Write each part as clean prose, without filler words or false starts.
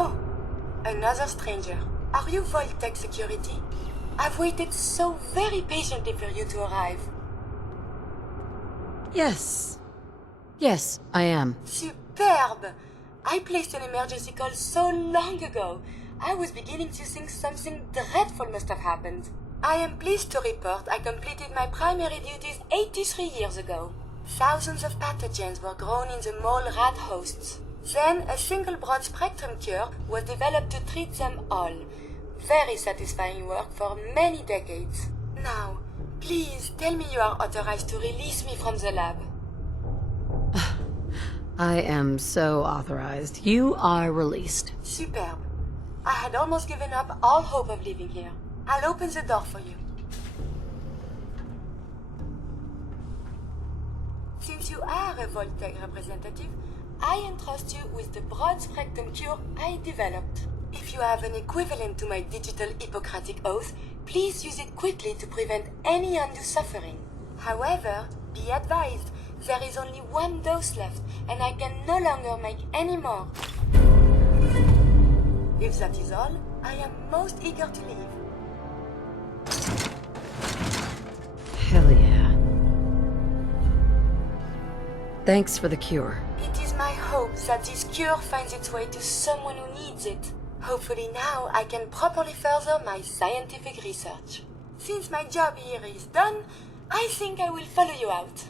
Oh, another stranger. Are you Vault-Tec security? I've waited so very patiently for you to arrive. Yes. Yes, I am. Superb! I placed an emergency call so long ago. I was beginning to think something dreadful must have happened. I am pleased to report I completed my primary duties 83 years ago. Thousands of pathogens were grown in the mole rat hosts. Then a single broad-spectrum cure was developed to treat them all. Very satisfying work for many decades. Now, please tell me you are authorized to release me from the lab. I am so authorized. You are released. Superb. I had almost given up all hope of living here. I'll open the door for you. Since you are a Vault-Tec representative, I entrust you with the broad-spectrum cure I developed. If you have an equivalent to my digital Hippocratic oath, please use it quickly to prevent any undue suffering. However, be advised, there is only one dose left, and I can no longer make any more. If that is all, I am most eager to leave. Hell yeah. Thanks for the cure. It is my hope that this cure finds its way to someone who needs it. Hopefully now I can properly further my scientific research. Since my job here is done, I think I will follow you out.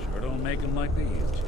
Sure don't make them like they used to.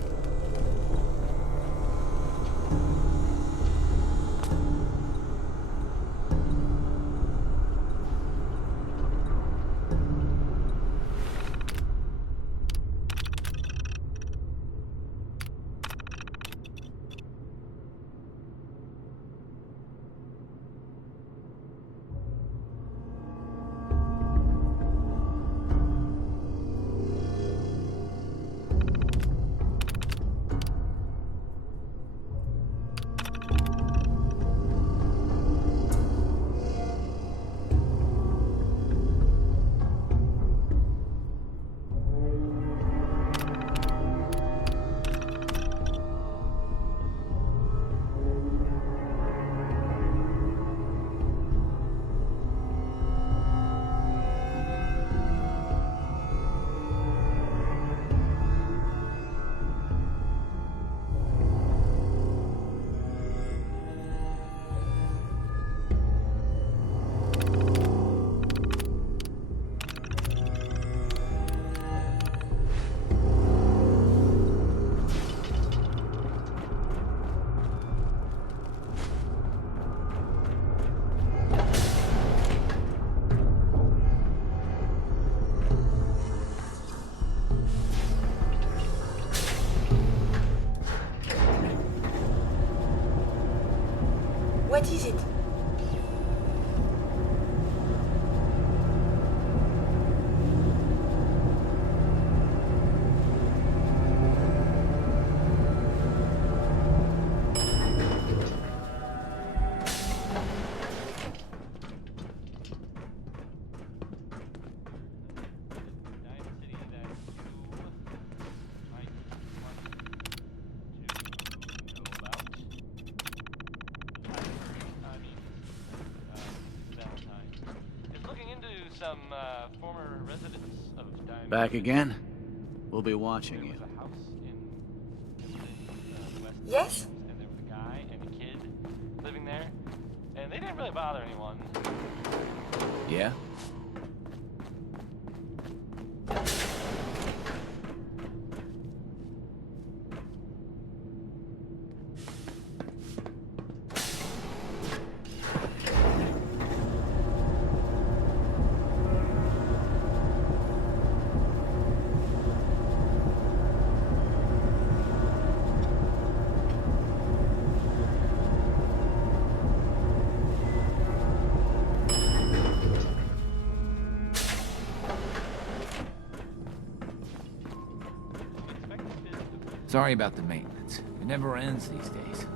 What is it? Some former residents of Diamond Back again? We'll be watching you. There was a house in West Yes? and there was a guy and a kid living there, and they didn't really bother anyone. Yeah? Sorry about the maintenance. It never ends these days.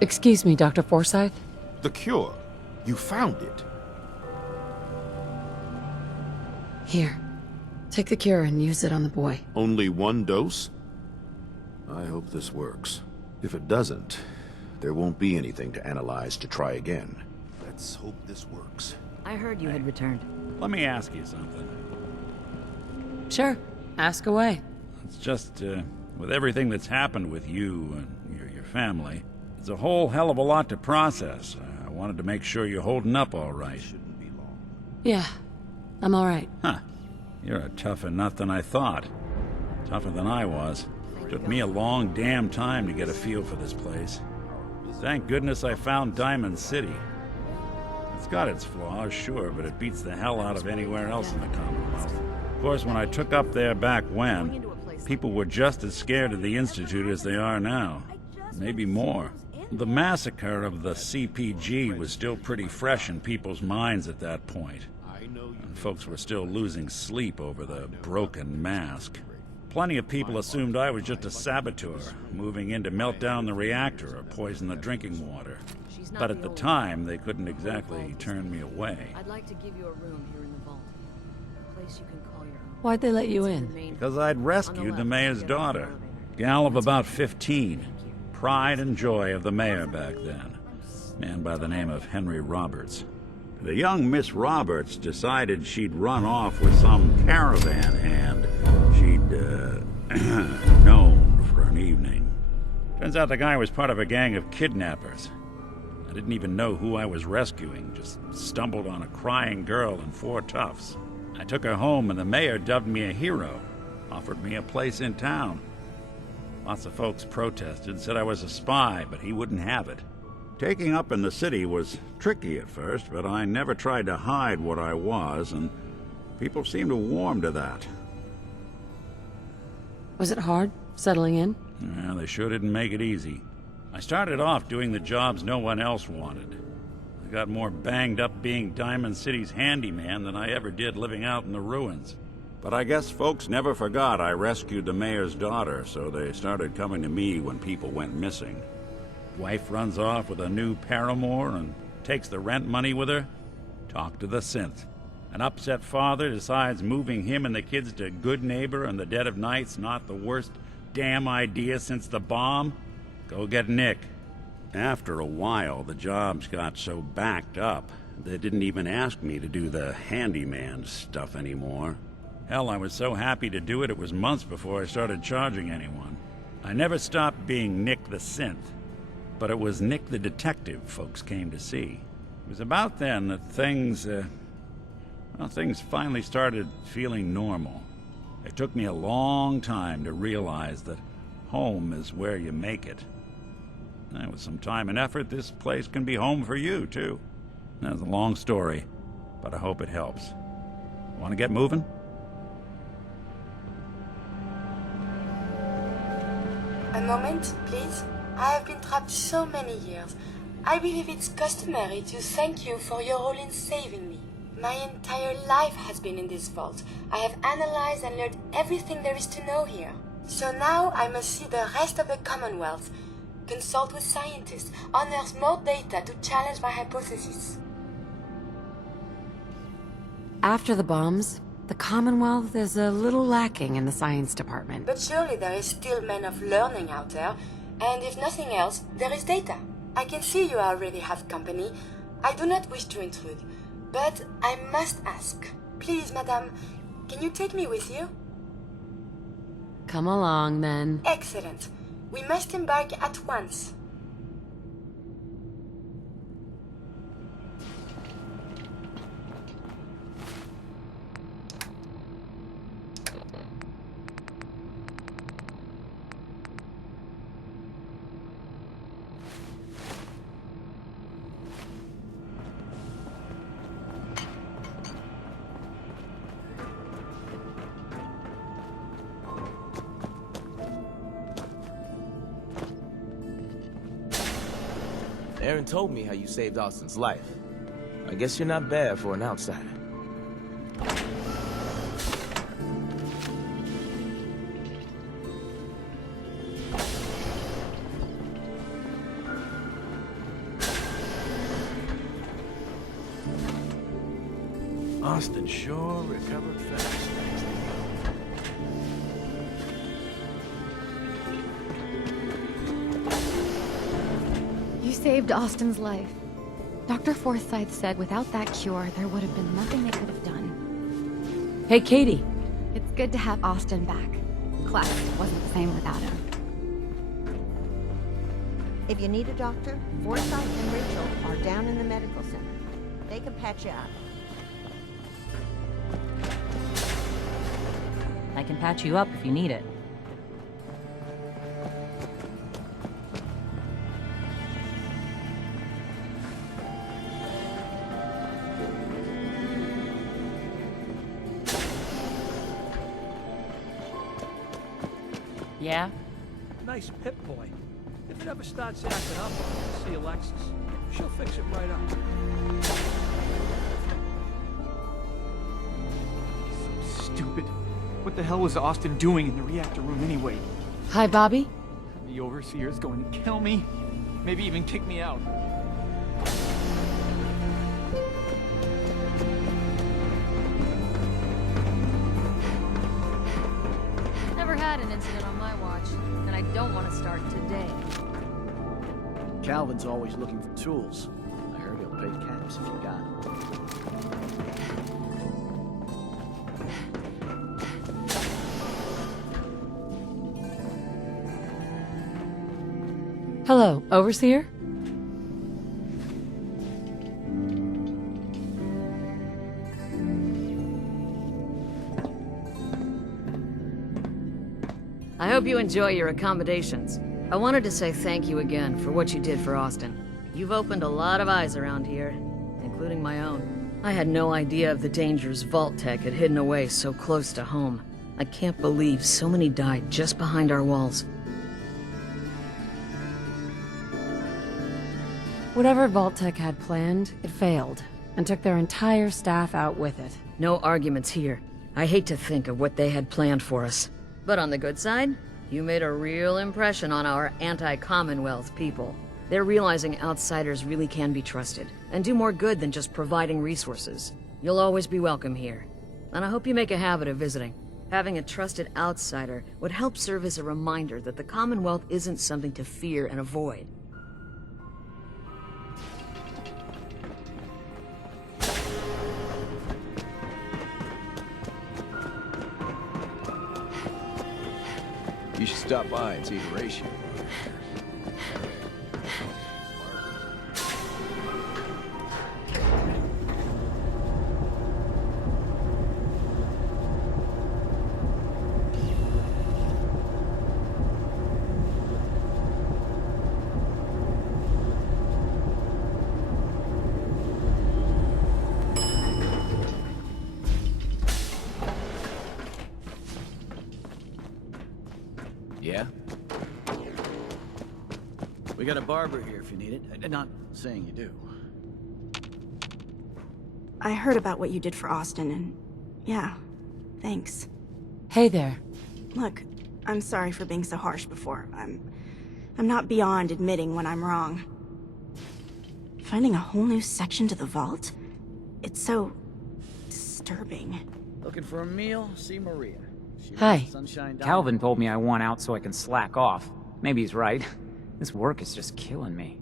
Excuse me, Dr. Forsyth? The cure. You found it. Here. Take the cure and use it on the boy. Only one dose? I hope this works. If it doesn't, there won't be anything to analyze to try again. Let's hope this works. I heard you had returned. Let me ask you something. Sure. Ask away. It's just, with everything that's happened with you and your family, it's a whole hell of a lot to process. I wanted to make sure you're holding up all right. Shouldn't be long. Yeah. I'm alright. Huh. You're a tougher nut than I thought. Tougher than I was. Took me a long damn time to get a feel for this place. Thank goodness I found Diamond City. It's got its flaws, sure, but it beats the hell out of anywhere else in the Commonwealth. Of course, when I took up there back when, people were just as scared of the Institute as they are now. Maybe more. The massacre of the CPG was still pretty fresh in people's minds at that point. And folks were still losing sleep over the broken mask. Plenty of people assumed I was just a saboteur, moving in to melt down the reactor or poison the drinking water. But at the time, they couldn't exactly turn me away. I'd like to give you a room here in the vault. A place you can call your own. Why'd they let you in? Because I'd rescued the mayor's daughter. Gal of about 15. Pride and joy of the mayor back then. Man by the name of Henry Roberts. The young Miss Roberts decided she'd run off with some caravan hand she'd, known for an evening. Turns out the guy was part of a gang of kidnappers. I didn't even know who I was rescuing, just stumbled on a crying girl and 4 toughs. I took her home and the mayor dubbed me a hero, offered me a place in town. Lots of folks protested, said I was a spy, but he wouldn't have it. Taking up in the city was tricky at first, but I never tried to hide what I was, and people seemed to warm to that. Was it hard, settling in? Yeah, they sure didn't make it easy. I started off doing the jobs no one else wanted. I got more banged up being Diamond City's handyman than I ever did living out in the ruins. But I guess folks never forgot I rescued the mayor's daughter, so they started coming to me when people went missing. Wife runs off with a new paramour and takes the rent money with her. Talk to the synth. An upset father decides moving him and the kids to Good Neighbor in the dead of night's not the worst damn idea since the bomb. Go get Nick. After a while, the jobs got so backed up, they didn't even ask me to do the handyman stuff anymore. Hell, I was so happy to do it, it was months before I started charging anyone. I never stopped being Nick the Synth, but it was Nick the Detective folks came to see. It was about then that things finally started feeling normal. It took me a long time to realize that home is where you make it. And with some time and effort, this place can be home for you, too. That's a long story, but I hope it helps. Want to get moving? A moment, please. I have been trapped so many years. I believe it's customary to thank you for your role in saving me. My entire life has been in this vault. I have analyzed and learned everything there is to know here. So now I must see the rest of the Commonwealth, consult with scientists, unearth more data to challenge my hypothesis. After the bombs, the Commonwealth is a little lacking in the science department. But surely there is still men of learning out there, and if nothing else, there is data. I can see you already have company. I do not wish to intrude, but I must ask. Please, madame, can you take me with you? Come along, then. Excellent. We must embark at once. Aaron told me how you saved Austin's life. I guess you're not bad for an outsider. Austin sure recovered fast. You saved Austin's life. Dr. Forsyth said without that cure, there would have been nothing they could have done. Hey, Katie. It's good to have Austin back. Class wasn't the same without him. If you need a doctor, Forsyth and Rachel are down in the medical center. They can patch you up. I can patch you up if you need it. Yeah? Nice Pip-Boy. If it ever starts acting up, see Alexis. She'll fix it right up. So stupid. What the hell was Austin doing in the reactor room anyway? Hi, Bobby. The Overseer's going to kill me. Maybe even kick me out. Never had an incident on my watch, and I don't want to start today. Calvin's always looking for tools. I heard he'll pay caps if you got 'em. Hello, Overseer? I hope you enjoy your accommodations. I wanted to say thank you again for what you did for Austin. You've opened a lot of eyes around here, including my own. I had no idea of the dangers Vault-Tec had hidden away so close to home. I can't believe so many died just behind our walls. Whatever Vault-Tec had planned, it failed, and took their entire staff out with it. No arguments here. I hate to think of what they had planned for us. But on the good side, you made a real impression on our anti-Commonwealth people. They're realizing outsiders really can be trusted, and do more good than just providing resources. You'll always be welcome here, and I hope you make a habit of visiting. Having a trusted outsider would help serve as a reminder that the Commonwealth isn't something to fear and avoid. You should stop by and see the ratio. Yeah? We got a barber here if you need it. Not saying you do. I heard about what you did for Austin, and yeah, thanks. Hey there. Look, I'm sorry for being so harsh before. I'm not beyond admitting when I'm wrong. Finding a whole new section to the vault? It's so disturbing. Looking for a meal? See Maria. Hi. Calvin told me I want out so I can slack off. Maybe he's right. This work is just killing me.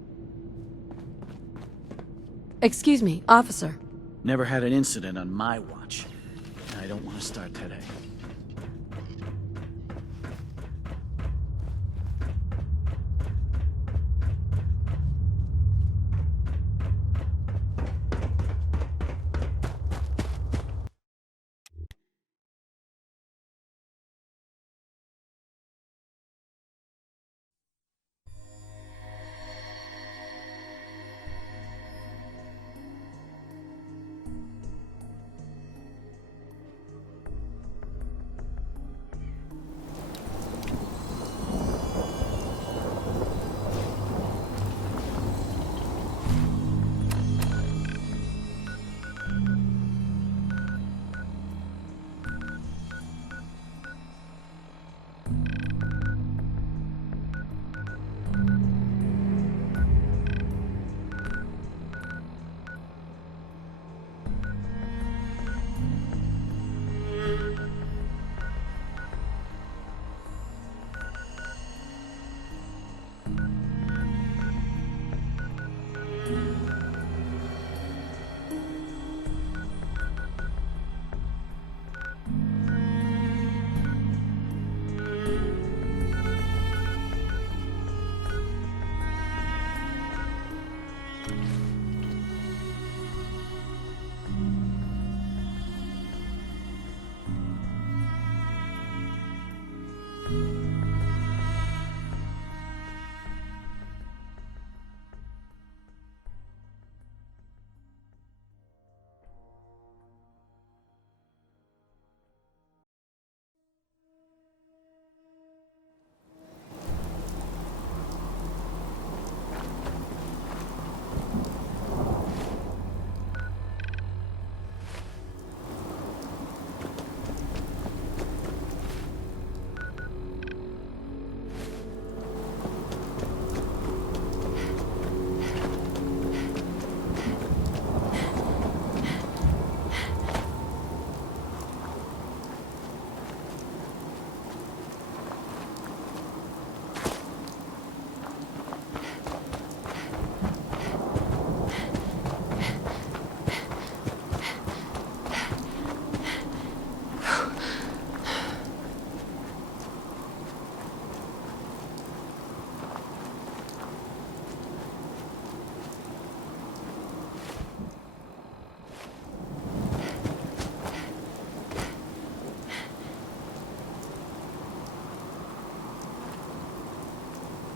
Excuse me, officer. Never had an incident on my watch. I don't want to start today.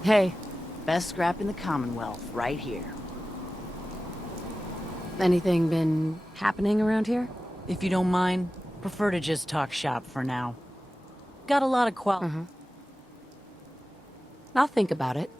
Hey, best scrap in the Commonwealth, right here. Anything been happening around here? If you don't mind, prefer to just talk shop for now. Got a lot of I'll think about it.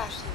flashy.